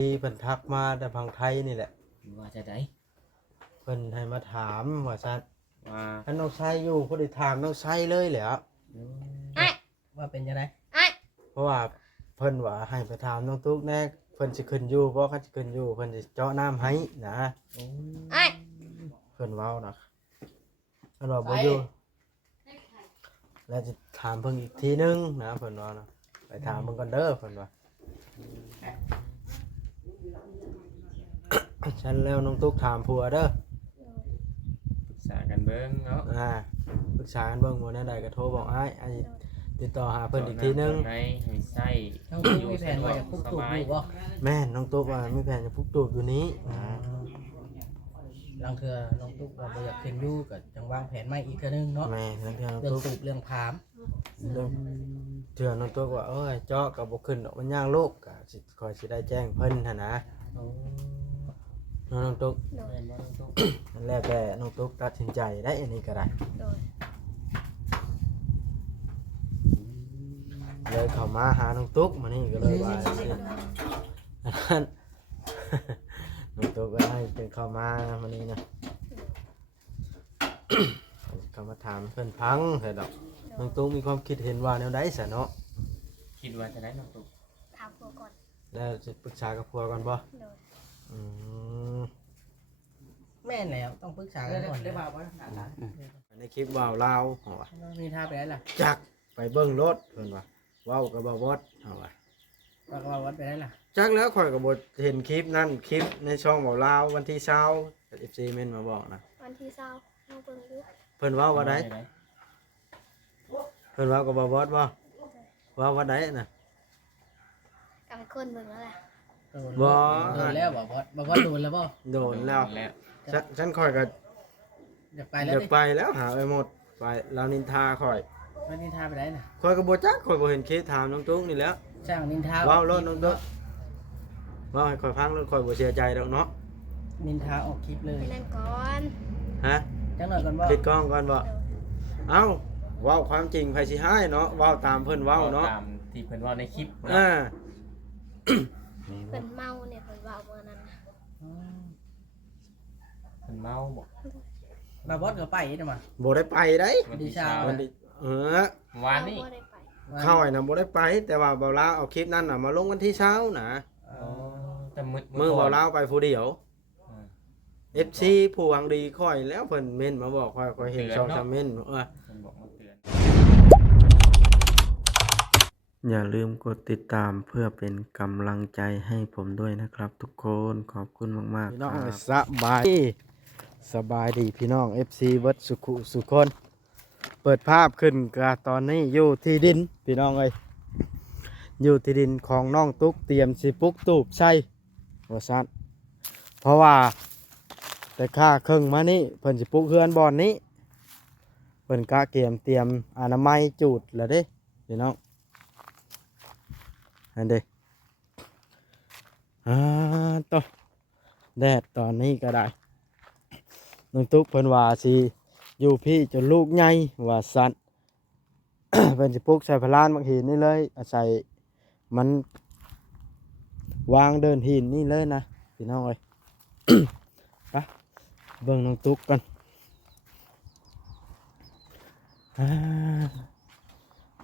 ที่เพิ่นทักมาแต่พังไทยนี่แหละว่าจะได้เพิ่นให้มาถามว่าซั่นว่าถ้าน้องชายอยู่เพิ่นได้ถามน้องชายเลยแหละว่าเป็นยังไงเพราะว่าเพิ่นว่าให้ไปถามน้องตุ๊กแน่เพิ่นสิขึ้นอยู่บ่คันสิขึ้นอยู่เพิ่นสิเจาะน้ำให้นะเพิ่นเว้านะเพิ่นว่าบ่อยู่แล้วจะถามเพิ่นอีกทีนึงนะเพิ่นว่านะไปถามเพิ่นก่อนเด้อเพิ่นว่าฉันแล้วน้องตุ๊กถามผัวเด้อปรึกษากันเบิ่งเนาะปรึกษากันเบิ่งว่าแนวใดก็โทรบอกอ้ายติดต่อหาเพิ่นอีกทีนึงให้ใส่ น้องมีแผนว่าจะพุกตูบอยู่บ่แม่น้องตุ๊กว่ามีแผนจะพุกตูบอยู่นี้ลังเทื่อน้องตุ๊กว่าบ่อยากขึ้นอยู่ก็จังวางแผนใหม่อีกเทื่อนึงเนาะแม่ลังเทื่อน้องเรื่อง ตุ๊ก ตูบเรื่องพามเรื่องเทื่อน้องตุ๊กว่าเจาะก็บ่ขึ้นดอกมันยากลูกก็สิคอยสิได้แจ้งเพิ่นหั่นนะน้องตุ๊กนั่นแหละแต่น้องตุ๊กตัดสินใจได้อันนี้ก็ได้เลยเข้ามาหาน้องตุ๊กมานี่ก็เลยว่าอันนั้นน้องตุ๊กก็ให้เป็นเข้ามามานี่นะเข้ามาถามเพิ่นพังเห็นดอกน้องตุ๊กมีความคิดเห็นว่าแนวใดซะเนาะคิดว่าจะได้น้องตุ๊กถามผัวก่อนแล้วจะปรึกษากับผัวก่อนบ่แม่นแล้วต้องปรึกษากันก่อนได้บ่าวว่าในคลิปว่าวลาวเฮาว่ามีท่าไปได้ล่ะจักไปเบิ่งรถเพิ่นว่าเว้ากับบ่าวอดเฮาว่าวัดไปได้ล่ะจักแล้วข่อยก็บ่เห็นคลิปนั้นคลิปในช่องว่าวลาววันที่20 FC เม่นมาบอกนะวันที่20น้องเบิ่งอยู่เพิ่นเว้าว่าใดเพิ่นเว้ากับบ่าวอดบ่ว่าว่าใดน่ะกลับไปคนเบิ่งแล้วแหละบ่โดนแล้วบ่โดนแล้วบ่โดนแล้วฉันข่อยก็อยากไปแล้วอยากไปแล้วหาไปหมดไปแล้วนินทาข่อยว่านินทาไปได้น่ะข่อยก็บ่จักข่อยบ่เห็นคลิปถามน้องตุ๊กนี่แหล้วช่างนินทาเว้ารถน้องตุ๊กเว้าให้ข่อยฟังแล้วข่อยบ่เสียใจดอกเนาะนินทาออกคลิปเลยไปนั่นก่อนฮะจังหน่อยก่อนบ่ปิดกล้องก่อนบ่เอ้าเว้าความจริงไผสิให้เนาะเว้าตามเพิ่นเว้าเนาะตามที่เพิ่นเว้าในคลิปเพิ่นเมาเนี่ยเพิ่นเว้าเมื่อนั้นเพิ่นเมาบ่มาบอสก็ไปได้มาบ่ได้ไปได้วันที่เช้าวันนี้เข้าไอ้น่ะบ่ได้ไปแต่ว่าเบาลาวเอาคลิปนั้นน่ะมาลงวันที่เช้านะแต่มื้อเบาลาวไปผู้เดียว FC ผู้หวังดีค่อยแล้วเพิ่นเม่นมาบอกค่อยเห็น2-3เม่นเพิ่นบอกมาเตือนอย่าลืมกดติดตามเพื่อเป็นกำลังใจให้ผมด้วยนะครับทุกคนขอบคุณมากๆพี่น้องสบายดีพี่น้อง FC เบิดสุขุสุคนเปิดภาพขึ้นกับตอนนี้อยู่ที่ดินพี่น้องเอ้ยอยู่ที่ดินของน้องตุ๊กเตรียมสิปลุกตูบใส่ว่าซั่นเพราะว่าแต่ค่าครึ่งมานี่เพิ่นสิปลุกเฮือนบ่อนนี้เพิ่นกะเตรียมอนามัยจูดแล้วเด้พี่น้องอันเด้ต่อแดดตอนนี้ก็ได้น้องตุ๊กเพิ่นว่าสิอยู่พี่จนลูกใหญ่ว่าซั่น เพิ่นสิปลูกใส่พลานบางหินนี่เลยอาศัยมันวางเดินหินนี่เลยนะพี่น้องเอ้ย ไปเบิ่งน้องตุ๊กกัน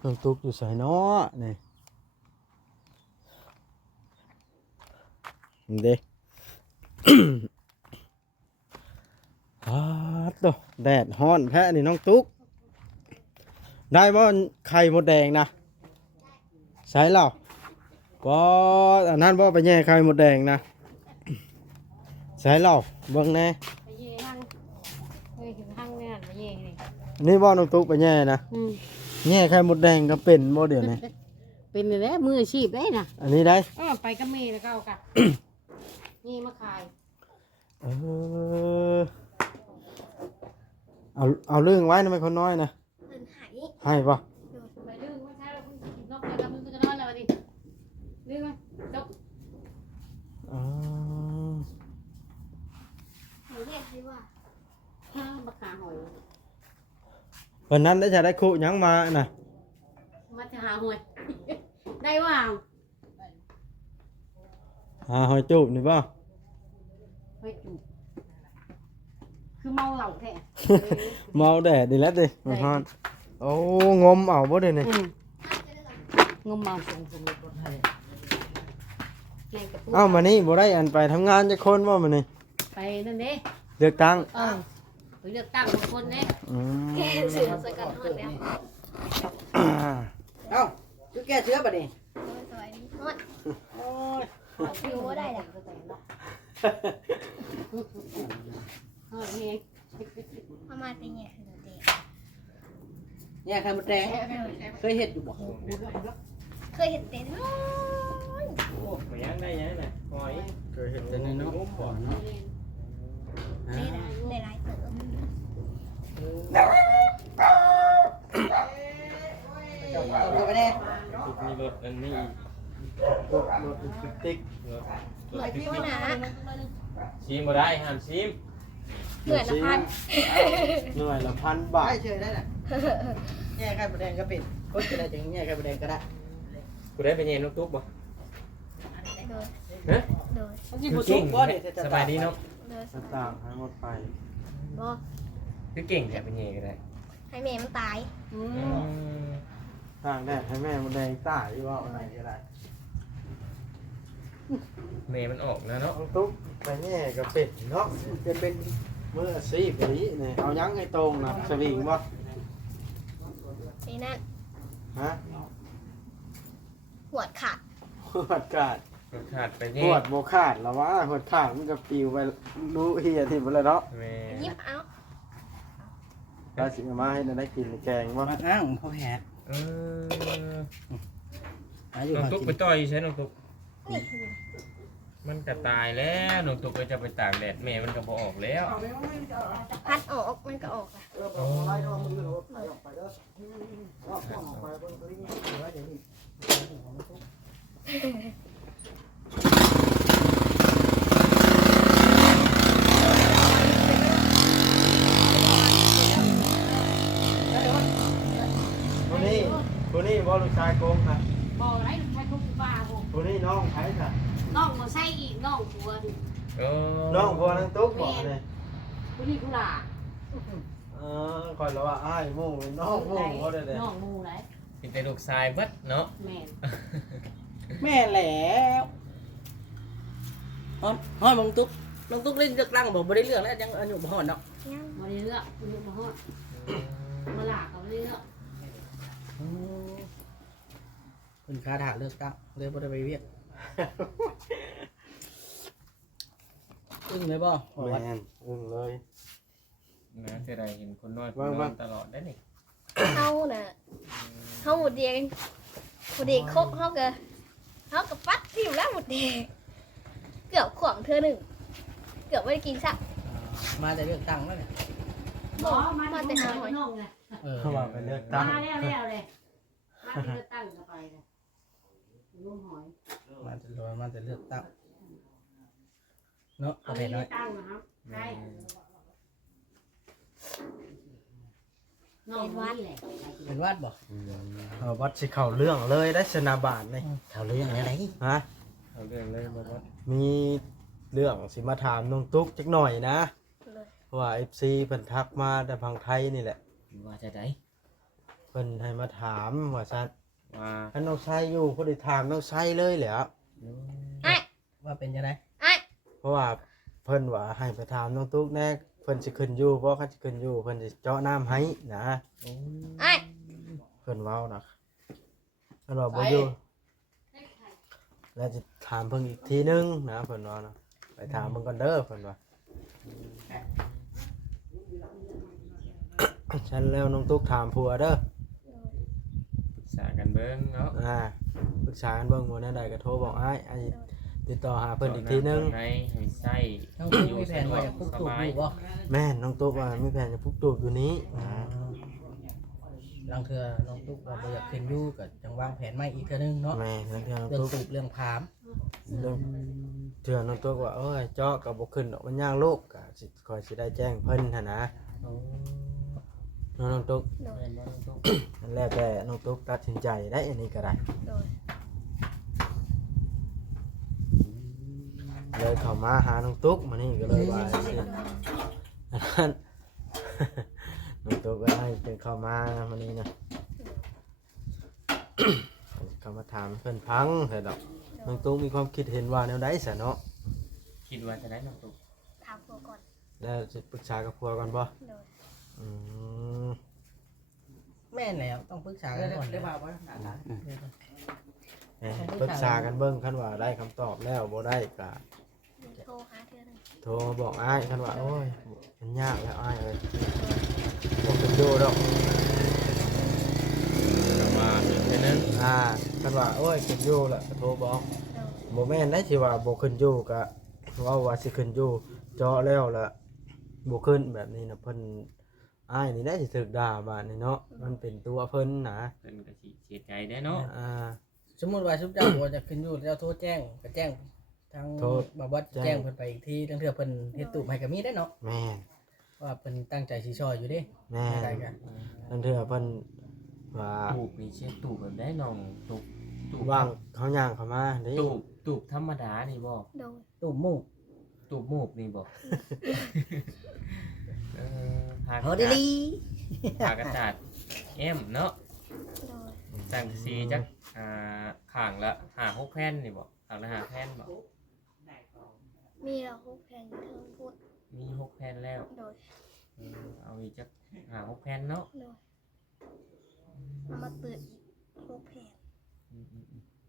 น้องตุ๊กอยู่ไสเนาะนี่เด้ ตัวแดดฮ้อนแพ้นี่น้องตุ๊กได้บ่ไข่มดแดงนะใส่เหล่าบ่อันนั้นบ่ไปแย่ไข่มดแดงนะใส่เหล่าเบิ่งแน่ไปเย่หั่งเฮ้ยถึงหั่งเนี่ยไปเย่นี่บ่น้องตุ๊กไปแย่นะแย่ไข่มดแดงก็เป็นบ่เดี๋ยวนี้เป็นแล้วมืออาชีพได้น่ะอันนี้ได้ไปกับเมย์แล้วก็เอากะนี่มาขายเอาเรื่องไว้นะไม่คนน้อยนะให้ปะไปเรื่องไม่ใช่เรานกแล้วมึงจะนอนแล้วดิเรื่องจบเรียกสิว่าบักขาหอยวันนั้นได้จะได้คู่ยังมาน่ะมาจะหาหอยได้ว่า หอยจูบนี่บ่ เฮ้ยจุ๊บคือเมาเหล้าแท้ เมาแดดนี่แหละดิมันฮ้อนโอ้งมเอาบ่ได้นี่ งมเมาส่งสมุดรถให้แกงกระปุก เอ้ามานี่บ่ได้อันไปทำงานจักคนบ่มื้อนี้ ไปนั่นเด้ เลือกตั้ง ไปเลือกตั้งทุกคนเด้ อืม เสือใส่กันหมดแล้ว เอ้าจุแก้เชื้อบัดนี้ สวัสดีหมด โอ้ย อยู่ว่าได้ล่ะ นี่ พม่าตีเนี่ยคือเด็ก เนี่ยใครมาแดงเคยเฮ็ดอยู่บ่ เคยเห็นเต้นน้อย ไปยังได้ยังน่ะหอย เคยเห็นแต่ในเนาะ ได้ละได้หลายเติม เอาไปแน่ มีรถอันนี้ รถติ๊ก รถ เหมือนพี่นะ ชิมบ่ได้ห้ามชิม เหมือนละพัน หน่วยละ1,000 บา ไป ท เฉยได้น่ะแง่ไข่มดแดงก็เป็นคนจะได้จังแง่ไข่มดแดงก็ได้ กูได้ไปเย็นนกตุ๊กบ่ โดย ฮะ โดย คือเก่งสบายดีเนาะ โดย สตางค์ให้หมดไป บอ คือเก่งแค่ไปเย็นก็ได้ ให้แม่มันตาย ทางแดดให้แม่มันแดงตายว่าอะไรก็ได้ เมย์มันออกนะเนาะ น้องตุ๊กไปแง่ก็เป็ดเนาะเป็นมืออาชีพแบบนี้นี่เอายังให้ตรงนะสวิงบ่ นี่นั่น ฮะ หัวขาด หัวขาด ขาดไป ป เย่ วดโบขาดแล้ววะหัวขาดมันก็ปิวไปรู้เฮียที่มันเลยเนาะ เมย์ ยิ้มเอา เราสิมาให้ได้กินแกงบ่ มาอ้างพ่อแพ้ เออ หาอยู่ น้อง หา ตุ๊ก กิ ไป น ต่อยใช่น้องตุ๊ก นี่ มันก็ตายแล้วน้องตุ๊กก็จะไปตากแดดเมย์มันก็บ่ออกแล้ว พัดออกมันก็ออกละ ผู้นี้ผู้นี้บ่ลูกชายโกงค่ะ บอกอะไรใช้คุกบ้าบ่ ผู้นี้น้องไผค่ะ น้องมาใส่อีกน้องผัว เออ น้องบัวนังตุ๊กบ่เลย ผู้นี้ผู้หลา คอยแล้วว่าอ้ายหมู่น้องหมู่บ่ได้เด้ น้องมูไหน เป็นแต่ลูกชายเบิดเนาะ แม่น แม่แล้วฮ้อนน้องตุ๊กเล่นเลือกตั้งบอกบ่ได้เลือกแล้วยังอายุบ่ฮอดเนาะ ยัง มาเลือกผู้นี้มาฮอดมาหลาเขาเลือก เป็นคาถาเลือกตั้งเลยบ่ได้ไปเวียกอึ้งเลยบ่บอกว่า แม่นอึ้งเลย นะเสียดายเห็นคนน้อย ว่า นอนตลอดได้นี่ เขาน่ะเขาหมดเดียงหมดเดียงเขากับปัดที่อยู่แล้วหมดเดียงเกือบขวางเธอหนึ่งเกือบไม่ได้กินสัก มาแต่เลือกตั้งแล้วเนี่ย มาแต่หาน้องไง เข้ามาไปเลือก มา ตั้ง แล้วเลยมาเลือกตั้งกันไปเลยลุงหอย มาแต่เลือกตั้งเนาะ เอา เอา ไป ไป เลื น้ อ อย กตั้งนะครับใช่น้องนี่แหละ เป็นวาดบ่ วัดสิเข้าเรื่องเลยได้สนาบาทนี่ เขาเรื่องอะไร ฮะ เอาเรื่องเลยบอกว่า มีเรื่องสิมาถามน้องตุ๊กจักหน่อยนะ เลย เพราะว่า FC เพิ่นทักมาแต่พังไทยนี่แหละ ว่าจะได้ เพิ่นให้มาถามว่าซั่น ว่า ถ้าน้องไซอยู่ก็ได้ถามน้องไซเลยแหละ ไอ้ ว่าเป็นยังไง ไอ้ เพราะว่าเพิ่นว่าให้ไปถามน้องตุ๊กแน่เพิ่นสิขึ้นอยู่บ่คันสิขึ้นอยู่เพิ่นสิเจาะน้ำให้นะ ไอ้ เพิ่นเว้านะเพิ่นว่าบ่อยู่แล้วสิถามเพิ่นอีกทีนึงนะเพิ่นว่านะไปถามเพิ่นก่อนเด้อเพิ่นว่า ฉันแล้วน้องตุ๊กถามผัวเด้อ ปรึกษากันเบิ่งเนาะ ปรึกษากันเบิ่งบ่แน่ใดก็โทรบอกอ้ายอ้ายติดต่อหาเพิ่นอีกทีนึง ให้ใส่ น้องมีแผนว่าจะคุกตูบอยู่บ่ แม่นน้องตุ๊กว่ามีแผนจะพุกตูบอยู่นี้ ลังเทือน้องตุ๊กว่าบ่อยากขึ้นอยู่กับจังวางแผนใหม่อีกเทื่อนึงเนาะ แม่นั่นเทื่อน้อง เรื่อง ตุ๊ก ตูบเรื่องพาม เรื่องเทื่อน้องตุ๊กว่าเอ้ยเจาะก็บ่ขึ้นดอกมันยากลูกก็สิคอยสิได้แจ้งเพิ่นหั่นนะน้องตุ๊ก โดย นั่นแหละแต่น้องตุ๊กตัดสินใจได้อันนี้ก็ได้ โดย เลยเข้ามาหาน้องตุ๊กมานี่ก็เลยว่าสิอันนั้น น้องตุ๊กก็ให้เป็นเข้ามามานี่นะเข้ามาถามเพิ่นพังแต่ดอกน้องตุ๊กมีความคิดเห็นว่าแนวใดซะเนาะ คิดว่าจะได้น้องตุ๊ก ถามตัวก่อน แล้วจะปรึกษากับผัวก่อนบ่ โดย อืม แม่นแล้วต้องปรึกษากันก่อนได้บ่าวว่าหนา ปรึกษากันเบิ่งคันว่าได้คำตอบแล้วบ่ได้ก็ โทรหาเธอหนึ่ง โทรบอกอ้ายคันว่าโอ้ยมันยากแล้วอ้ายเอ้ยบอกเป็นอยู่ดอก แต่ว่าอีกแค่นั้น คันว่าโอ้ยขึ้นอยู่ล่ะก็โทรบอก โดย บ่แม่นได้สิว่าบ่ขึ้นอยู่ก็เว้าว่าสิขึ้นอยู่เจาะแล้วล่ะบ่ขึ้นแบบนี้นะเพิ่นอ้ายนี่ได้สิถูกด่าบาดนี้เนาะมันเป็นตัวเพิ่นนะ เพิ่นก็สิเสียใจได้เนาะ สมมุติว่าชุบเจ้าบ่จะขึ้นอยู่แล้วโทรแจ้งก็แจ้งทางบ่าวว่าแจ้งเพิ่นไปอีกทีทั้งเทื่อเพิ่นเฮ็ดตู้ให้ก็มีได้เนาะ แม่น ว่าเพิ่นตั้งใจสิช่วยอยู่เด้ แม่ ได้ น กัน นั่นเถื่อเพิ่นว่า ตูบนี่เช็ดตูบแบบได้น้องตูบตูบ ว่างเขาย่างเข้ามาเด้ ตูบธรรมดานี่บ่ โดย ตู้มูก ตูบมูกนี่บ่พาก เฮา ระ ดี จาดพากระจาดแอมเนาะ โดย จังสีจักข้างละ5-6แผ่นนี่บ่ข้างละ5แผ่นบ่ มีเราคุกแพงอยู่เทิงพูด มี6แผ่นแล้ว โดย เอาอีกจัก5-6แผ่นเนาะ โดยเอามาเปิดคุกแพง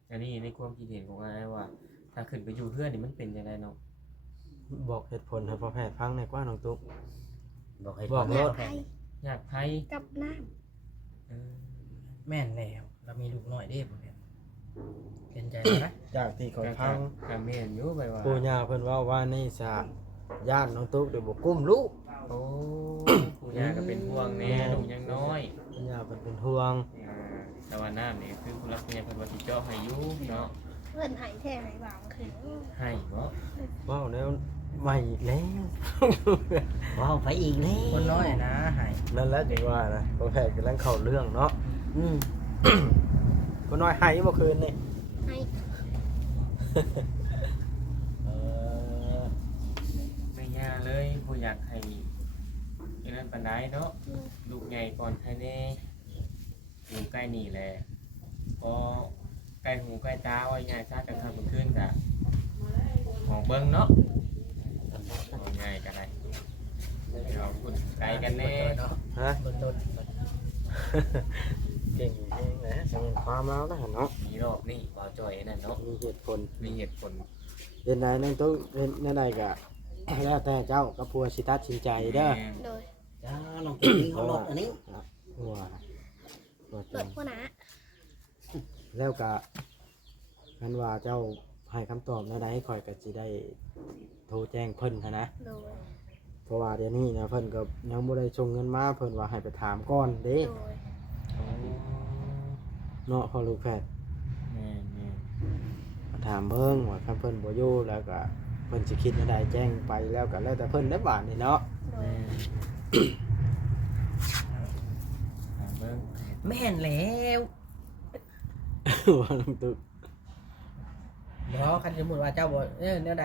อันนี้ในความคิดเห็นของอ้ายว่า ถ้าขึ้นไปอยู่เพื่อนนี่มันเป็นจังไดเนาะ บอกเหตุผลให้พ่อแพทย์ฟังหน่อยกว่าน้องตุ๊ก บอกให้ บอก อยาก รถ ไป อยากไผ กับน้ เออ แม่นแล้วเรามีลูกน้อยเด้บ่แม่นเป็นใจนะ จากที่ข่อยฟัง ก็แม่นอยู่ไปว่า ปู่ย่าเพิ่นเว้าว่านี่สะย่านน้องตุ๊กเดี๋ยวบ่กุ้มลูก โอ้ปู่ย่าก็เป็นห่วงแน่ลูกยังน้อย ปู่ย่าเพิ่นเป็นห่วง แต่ว่าน้ำนี่คือผู้รักผู้ใหญ่เพิ่นว่าสิเจาะให้อยู่เนาะ ำเพื่อนหายแท้ไหนบางคือ ให้บ่ เว้าแล้วใหม่แล้ว ว้าวไปอีกแล้ว คนน้อยนะให้ นั่นแหละจังว่านะพ่อแพทย์กำลังเข้าเรื่องเนาะ อืม คนน้อยให้เมื่อคืนนี่ ให้ เออ ไม่ยาเลยบ่อยากให้อย่างนั้นปานใดเนาะลูกใหญ่ก่อนใครแน่อยู่ใกล้นี่แหละพอใกล้หูใกล้ตาว่าง่ายซะกันค่ำกลางคืนก็มองเบิ่งเนาะว่าง่ายก็ได้เราพูดไกลกันแน่ เนาะ ฮะ โดน เก่งจริงนะสำนวนความแล้วนะเนาะ มีรอบนี่บ่าวจ่อยนั่นเนาะ มีเหตุผล มีเหตุผล เป็นนายนั่งตุ๊กเป็นนั่นใดก็ แล้วแต่เจ้ากับผัวสิตัดสินใจเด้อ โดย จ้าน้องตุ๊กนี่เขาหลดอันนี้ ว่าว่า เปิดพ่อนะ แล้วก็คันว่าเจ้าให้คำตอบนั่นใดข่อยก็สิได้โทรแจ้งเพิ่นหั้นนะ โดย เพราะว่าเดี๋ยวนี้นะเพิ่นก็ยังบ่ได้ส่งเงินมาเพิ่นว่าให้ไปถามก่อนเด้ โดย เนาะพอลูกแพทย์ แม่น มาถามเบิ่งว่าคันเพิ่นบ่อยู่แล้วก็เพิ่นสิคิดจังไดแจ้งไปแล้วก็แล้วแต่เพิ่นได้บาดนี่เนาะ โด แม่ ย ถามเบิ่ง แม่นแล้ว ว่าน้องตุ๊ก เพราะคันสมมุติว่าเจ้าบ่แนว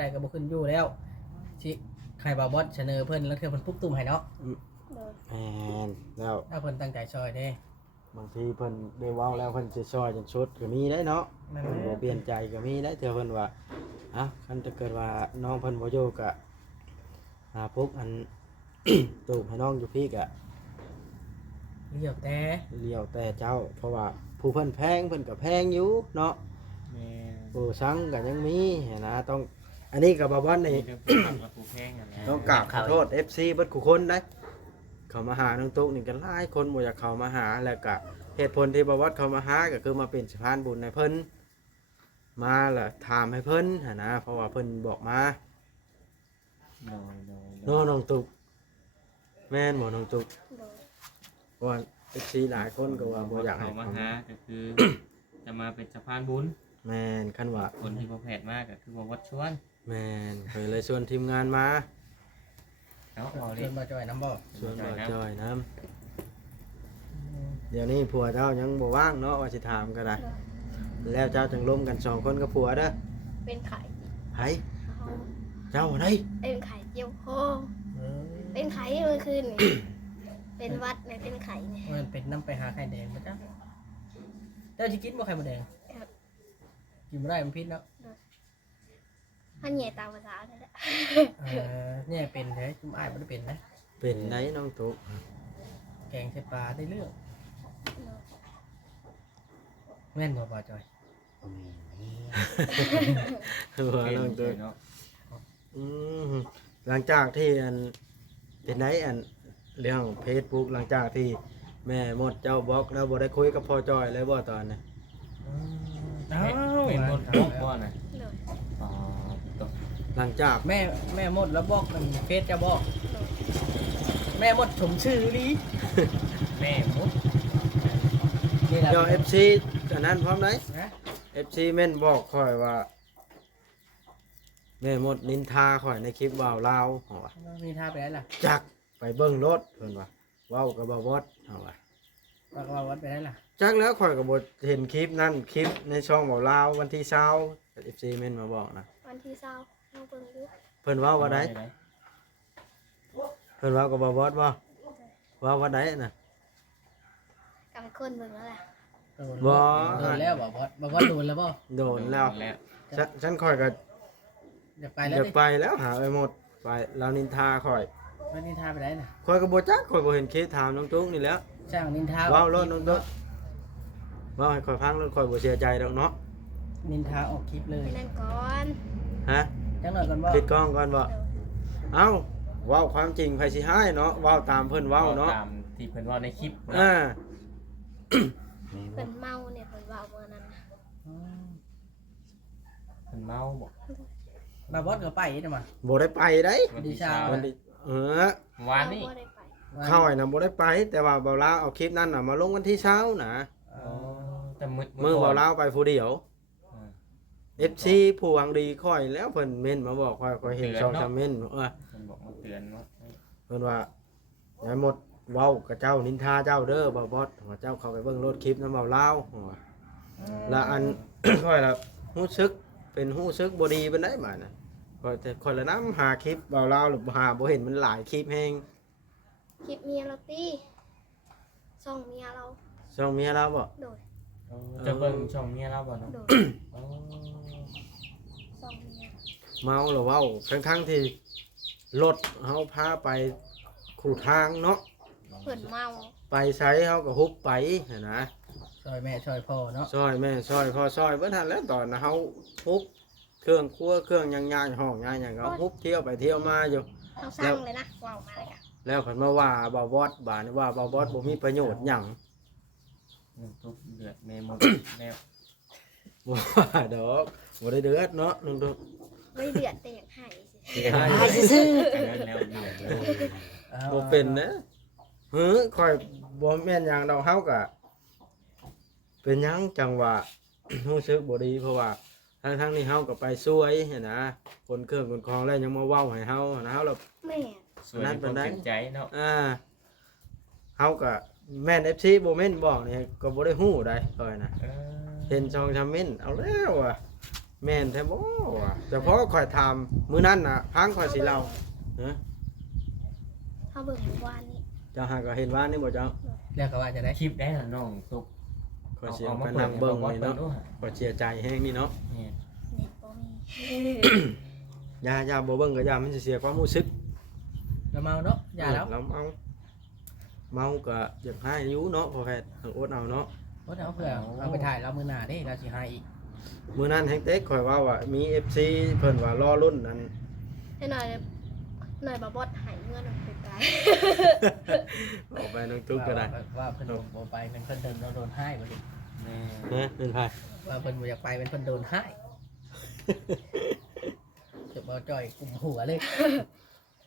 ใดก็บ่ขึ้นอยู่แล้วสิใครบ่าวบอสเสนอเพิ่นแล้วเทื่อเพิ่นปุ๊บตุ้มให้เนาะ โดย แม่นแล้ว ถ้าเพิ่นตั้งใจช่วยเด้ บางทีเพิ่นได้เว้าแล้วเพิ่นสิช่วยจนสุดก็มีได้เนาะ แม่น เพิ่นบ่เปลี่ยนใจก็มีได้เทื่อเพิ่นว่าคันจะเกิดว่าน้องเพิ่นบ่อยู่ก็ปุ๊บอัน ตูบให้น้องอยู่พี่ก็ เรียกแต่ เลี้ยวแต่เจ้า เพราะว่าผู้เพิ่นแพงเพิ่นก็แพงอยู่เนาะ แม่น ผู้ซังก็ยังมีเห็นนะต้องอันนี้ก็บ่ว่านี่ เรื่องผู้ทำกับผู้แพงนั่นแหละ ต้องกราบขอโทษ FC เบิดทุกคนได้เขามาหาน้องตุ๊กนี่ก็หลายคนบ่อยากเข้ามาหาแล้วก็เหตุผลที่บ่ว่าเขามาหาก็คือมาเป็นสะพานบุญให้เพิ่นมาแล้วถามให้เพิ่นหั่นนะเพราะว่าเพิ่นบอกมา โดย เนาะน้องตุ๊กแม่นบ่น้องตุ๊ก โดย เพราะว่า FC หลายคนก็ว่าบ่อยากให้ เขามา เข้า หาก็คือ จะมาเป็นสะพานบุญ แม่นคันว่า คนที่พอแผดมากก็คือว่าวัดชวน แม่นเคยเลยชวนทีมงานมา เนาะเอาเล เพิ่ ย นมาช่วยน้ำบ่ ชวนบ่จอยน้เดี๋ยวนี้ผัวเจ้ายังบ่ว่างเนาะว่าสิถามก็ได้ แล้วเจ้าจังร่วมกัน2คนกับผัวเด้อ เป็นไข่ ไผ ค่ะ เจ้าอะไร เป็นไข่เจียวคอ เออ เป็นไข่เมื่อคืนนี่ เป็นวัดเนี่ยเป็นไข่เนี่ย มันเป็นน้ำไปหาไข่แดงมาจ้ะเจ้าสิกินบ่ไข่มดแดงกินบ่ได้มันพิษเนาะ พันใหญ่ตามภาษาเนี่ยแหละ เนี่ยเป็นแท้จุ่มอ้ายบ่ได้เป็นนะ เป็นไหนน้องตุ๊ก แกงใส่ปลาได้เรื่องแม่นบ่บ่จอย ว่า เป็น น้องตุ๊ก เนาะ อืมหลังจากที่อันเป็นไหนอันเรื่อง Facebook หลังจากที่แม่หมดเจ้าบล็อกแล้วบ่ได้คุยกับพ่อจอยเลยบ่ตอนนี้ อ้าว เป็นหมดทุกบ่น่ะ เลย อ๋อตก หลังจาก แม่หมดแล้วบอกมันเฟซจะบอกแม่หมดสมชื่อดี แม่มุด นี่แหละ เจ้า FC อันนั้นพร้อมไหม นะ FC แม่นบอกข่อยว่า แม่หมดนินทาข่อยในคลิปว่าวลาวเฮาว่า มีท่าไปไหนล่ะ จักไปเบิ่งรถเพิ่นว่าเว้ากับบ่าวอดเฮาว่า ปากว่าวัดไปไหนล่ะ จักแล้วข่อยก็บ่เห็นคลิปนั้นคลิปในช่องบ่าวลาววันที่20 FC แม่นมาบอกนะ วันที่เศร้าเราเบิ่งดู เพิ่นเว้าว่าไดเพิ่นเว้ากับบ่าวอดบ่เว้าว่าไดน่ะ กลับไปคนเบิ่งแล้วแหละ โดน บ่ โดนแล้วบ่โดนแล้วบ่ โดนแล้ว แล้ว ฉันข่อยก็ อยากไปแล้ว จะ ดิ ไปแล้วหาไปหมดไปแล้วนินทาข่อย วันนินทาไปไหนล่ะ ข่อยก็บ่จักข่อยบ่เห็นคลิปถามน้องตุ๊กนี่แหล้ว ช่างนินทา เว้ารถน้องตุ๊กเว้าให้ข่อยฟังแล้วข่อยบ่เสียใจดอกเนาะ นินทาออกคลิปเลย ไปนั่นก่อน ฮะ จังหน่อยก่อนบ่ ปิดกล้องก่อนบ่เอ้าเว้าความจริงไผสิให้เนาะเว้าตามเพิ่นเว้าเนาะ ตามที่เพิ่นเว้าในคลิป อ่า เพิ่นเมาเนี่ยเพิ่นเว้าเมื่อนั้นน่ะ เพิ่นเมาบอก มาบอสก็ไปนี่มา บ่ได้ไปได้ วันที่ ดีชา เช้า วันนี้วานนี้ เราบ่ได้ไป เข้าไอ้น่ะบ่ได้ไป แต่ว่าเบาลาวเอาคลิปนั้นน่ะมาลงวันที่เช้านะ อ๋อแต่มืด มื้อเบาลาวไปผู้เดียว อ่า FC ผู้หวังดีค่อยแล้วเพิ่นเม่นมาบอกค่อยเห็นช่องทำเม่นว่า เพิ่นบอกมาเตือนว่า เพิ่นว่าอย่าหมดเว้ากับเจ้านินทาเจ้าเด้อบ่บอสว่าเจ้าเข้าไปเบิ่งรถคลิปนำเบาลาวว่าแล้วอัน ค่อยละรู้สึกเป็นรู้สึกบ่ดีปานใดบาดน่ะค่อยแต่ค่อยละนำหาคลิปเบาลาวหรือหาบ่เห็นมันหลายคลิปแฮง คลิปเมียเราตีส่องเมียเรา ช่องเมียเราบ่ โดย จะเบิ่งช่องเมียเราบ่เนาะ โดย อ๋อ ส่องเมีย เมาหรือเว้าทั้งๆที่รถเฮาพาไปขู่ทางเนาะ เพิ่นเมา ไปไสเฮาก็ฮุบไปหั้นนะ ช่วยแม่ช่วยพ่อเนาะ ซอยแม่ซอยพ่อซอยเบิ่ทันแล้วตอนน่ะเฮาฮุบเครื่องครัวเครื่องหยังๆห้องหยังๆก็ฮุบเที่ยวไปเที่ยวมาอยู่ เราสร้างเลยนะเว้ามาเลยค่ะ แล้วเพิ่นมาว่าบ่าวบอสบาดนี่ว่าบ่าวบอสบ่มีประโยชน์หยัง ทุกเดือดแม่หมดแม่ บ่ว่าดอกบ่ได้เดือดเนาะลุงตุ๊ก ไม่เดือดแต่อยากให้สิ ให้ หายซื่อ แล้วเดือดเลย บ่เป็นนะค่อยบ่แม่นหยังดอกเฮาก็เป็นหยังจังว่า รู้สึกบ่ดีเพราะว่าทั้งนี้เฮาก็ไปช่วยหั้นนะคนเครื่องคนของแล้วยังมาเว้าให้เฮานะเฮาแล้ว แม่ สวยเป็นเต็มใจเนาะ เฮาก็แม่น FC บ่แม่นบอกนี่ก็บ่ได้ฮู้ได้ค่อยนะ เออ เห็นช่องชำเม่นเอาแล้วอ่ะแม่นแท้บ่ว่ะเฉพาะข่อยถามมื้อนั้นน่ะพังข่อยสิเล่าฮะ เขาเบิ่งเมื่อวานนี้ เจ้าหาก็เห็นว่านี่บ่เจ้า แล้วก็ว่าจะได้ คลิปได้น่ะน้องตุก ข่อยสิเอาไปนั่งเบิ่งนี่เนาะข่อยเสียใจแฮงนี่เนาะ นี่ เน็ตบ่มี อย่าบ่เบิ่งก็อย่ามันสิเสียความรู้สึก เราเมาเนาะอย่าแล้ว เราเมาก็อยากให้อยู่เนาะพอแพทย์ทางอดเอาเนาะ บ่เอาเพื่อเอาไปถ่ายเรามื้อหน้าเด้เราสิหาอีก มื้อนั้นแฮงเต็กข่อยว่ามี FC เพิ่นว่ารอรุ่นนั้น ให้หน่อยบ่บอดหายเมื่อหน่อยไปไกล ออกไปน้องตุ๊กก็ได้ ว่าเพิ่นบ่ไปเพิ่นโดนให้บ่ดิ แม่ นะเป็นไผ ว่าเพิ่นบ่อยากไปเพิ่นโดนให้จะบ่จ่อยกลุ่มหัวเลย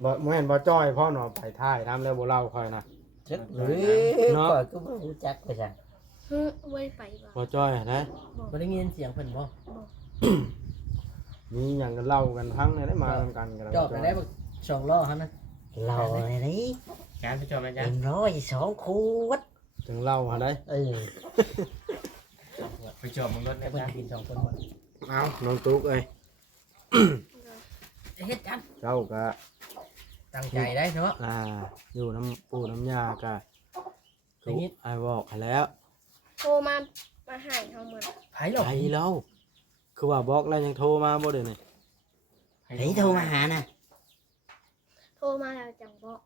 บ่แม่นบ่จ้อยพ่อเนาะไปท้ายทำแล้วบ่เล่าค่อยนะ ๆจักหรือก่อนก็บ่รู้จักไปจัง ฮึไว้ไปบ่ บ่จ้อยนะ บ่ได้ยินเสียงเพิ่นบ่ มีหยังกันเล่ากันทั้งเนี่ยได้มาทำกันกัน จอดไปได้บ่สองล้อหั่นนะ เราในนี้ การไปจอดไหมจ๊ะ เป็น102ขวด จึงเล่าหาได้ ไปจอดบนรถ แต่ นะ เพิ่น จ๊ะ กิน2คนบ่ เอาน้องตุ๊กเอ้ย เฮ็ ฮ็ดจัน เจ้าก็ ตั้งใจได้เนาะ อยู่น้ำปู่น้ำยาก็ อย่างงี้ ไอ้บอกให้แล้ว โทรมาให้เฮาเหมือน ไผหรอก ไปแล้วคือว่าบอกแล้วยังโทรมาบ่เด้นี่ ไผโทรมาหาน่ะ โทรมาแล้วจังบอก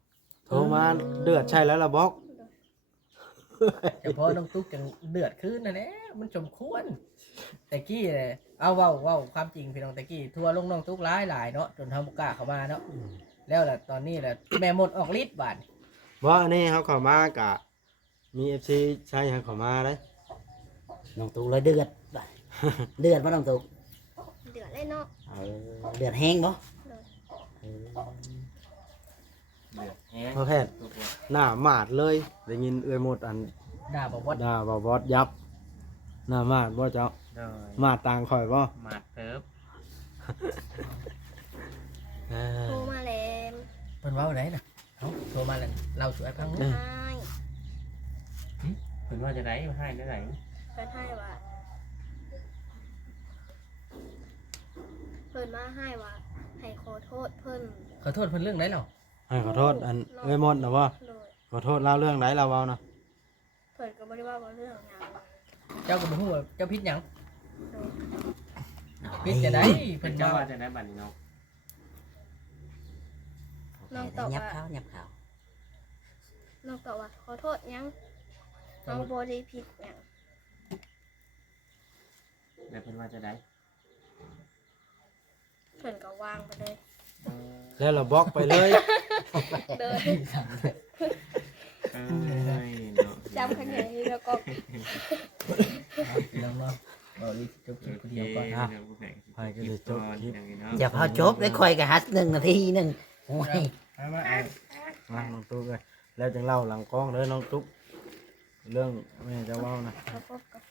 โทรมาเดือดใช่แล้วล่ะบอก แต่พอน้องตุ๊กจังเดือดขึ้นนั่นแหละมันสมควรแต่กี้เนี่ยเอาเว้าความจริงพี่น้องแต่กี้ทัวร์ลงน้องตุ๊กหลายเนาะจนทำบุกล้าเข้ามาเนาะแล้วแหละตอนนี้แหละแม่หมดออกฤทธิ์บาด ว่าอันนี้เขาเข้ามากะมี FC ใช้ให้เข้ามาได้ น้องตูเลยเดือดบ่เดือดบ่น้องตู เดือดเลยเนาะ เดือดแห้งบ่ โดย เดือดแห้ง พ่อแพทย์หน้าหมาดเลยได้ยินเอื้อยหมดอัน ด่าบอกว่า ด่าบ่บอสยับหน้าหมาดบ่เจ้า โดย หมาดต่างข่อยบ่ หมาดเติบ โทรมาแล้ว เพิ่นเว้าไหนน่ะเอ้าโทรมาแล้วเราช่วยพัง ให้ เพิ่นว่าจะได้ให้ได้ไหน เพิ่นให้ว่าเพิ่นมาให้ว่าให้ขอโทษเพิ่น ขอโทษเพิ่นเรื่องไหนเนาะ ให้ขอโทษอันเอ้อยหมดนะบ่ โดย ขอโทษเล่าเรื่องไหนเราเว้านะ เพิ่นก็บ่ได้ว่าเรื่องหยัง เจ้าก็บ่ฮู้ว่าเจ้าผิดหยัง โดย ผิดจะได้ เพิ่ เพิ่ น น จะ ว่า ว่าจะได้บัดนี้เนาะ ยับเข้ายับเข้า น้องตอบว่าขอโทษหยังน้องบ่ได้ผิดหยัง แล้วเพิ่นว่าจะได้ เพิ่นก็วางไปเลย แล้วเราบล็อกไปเลย โดย เอ้ยเนาะ จำครั้งนี้แล้วก็ พี่น้องเนาะบ่รีบจบคลิปคนเดียวก่อน นะไปก็จะจบคลิป อย่าพาจบได้ค่อยก็ฮัด1 นาทีหนึงโอ้ย เอามา มาน้องตุ๊กเลยแล้วจึงเล่าหลังกล้องเลยน้องตุ๊กเรื่องแม่จะเว้านะ เขาพบกับ